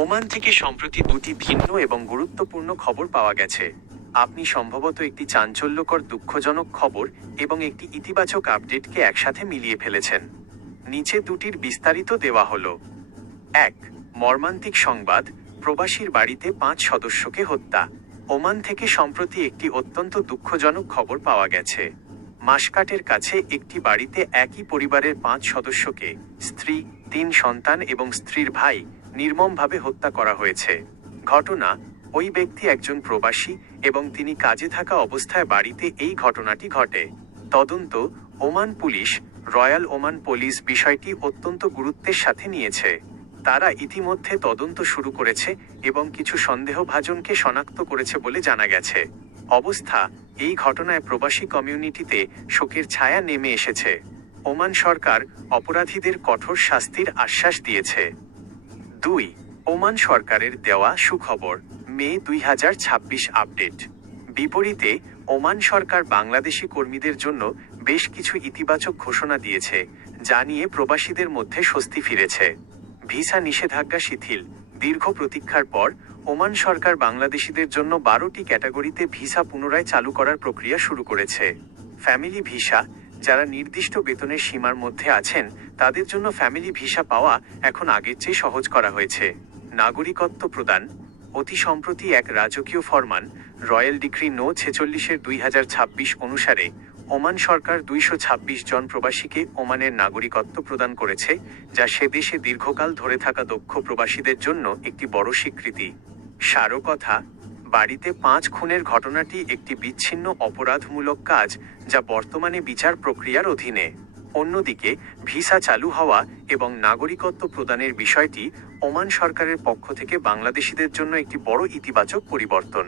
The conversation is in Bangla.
ওমান থেকে সম্প্রতি দুটি ভিন্ন এবং গুরুত্বপূর্ণ খবর পাওয়া গেছে। আপনি সম্ভবত একটি চাঞ্চল্যকর দুঃখজনক খবর এবং একটি ইতিবাচক আপডেটকে একসাথে মিলিয়ে ফেলেছেন। নিচে দুটির বিস্তারিত দেওয়া হলো। ১. মর্মান্তিক সংবাদ, প্রবাসীর বাড়িতে ৫ সদস্যকে হত্যা। ওমান থেকে সম্প্রতি একটি অত্যন্ত দুঃখজনক খবর পাওয়া গেছে। মাসকাটের কাছে একটি বাড়িতে একই পরিবারের ৫ সদস্যকে, স্ত্রী, ৩ সন্তান এবং স্ত্রীর ভাই, নির্মমভাবে হত্যা করা হয়েছে। ঘটনা: ওই ব্যক্তি একজন প্রবাসী এবং তিনি কাজে থাকা অবস্থায় বাড়িতে এই ঘটনাটি ঘটে। তদন্ত: Oman police, royal Oman police বিষয়টি অত্যন্ত গুরুত্বের সাথে নিয়েছে। তারা ইতিমধ্যে তদন্ত শুরু করেছে এবং কিছু সন্দেহভাজনকে শনাক্ত করেছে বলে জানা গেছে। অবস্থা: এই ঘটনায় প্রবাসী কমিউনিটিতে শোকের ছায়া নেমে এসেছে। ওমান সরকার অপরাধীদের কঠোর শাস্তির আশ্বাস দিয়েছে। ২. ওমান সরকারের দেওয়া সুখবর, মে ২০২৬ আপডেট। বিপরীতে ওমান সরকার বাংলাদেশি কর্মীদের জন্য বেশ কিছু ইতিবাচক ঘোষণা দিয়েছে, যা নিয়ে প্রবাসীদের মধ্যে স্বস্তি ফিরেছে। ভিসা নিষেধাজ্ঞা শিথিল: দীর্ঘ প্রতীক্ষার পর ওমান সরকার বাংলাদেশিদের জন্য ১২টি ক্যাটাগরিতে ভিসা পুনরায় চালু করার প্রক্রিয়া শুরু করেছে। ফ্যামিলি ভিসা: যারা নির্দিষ্ট বেতনের সীমার মধ্যে আছেন তাদের জন্য ফ্যামিলি ভিসা পাওয়া এখন আগের চেয়ে সহজ করা হয়েছে। নাগরিকত্ব প্রদান: অতি সম্প্রতি এক রাজকীয় ফরমান, রয়্যাল ডিক্রি নো ৪৬/২০২৬ অনুসারে ওমান সরকার ২২৬ জন প্রবাসীকে ওমানের নাগরিকত্ব প্রদান করেছে, যা সে দেশে দীর্ঘকাল ধরে থাকা দক্ষ প্রবাসীদের জন্য একটি বড় স্বীকৃতি। সারকথা: বাড়িতে ৫ খুনের ঘটনাটি একটি বিচ্ছিন্ন অপরাধমূলক কাজ, যা বর্তমানে বিচার প্রক্রিয়ার অধীনে। অন্যদিকে ভিসা চালু হওয়া এবং নাগরিকত্ব প্রদানের বিষয়টি ওমান সরকারের পক্ষ থেকে বাংলাদেশিদের জন্য একটি বড় ইতিবাচক পরিবর্তন।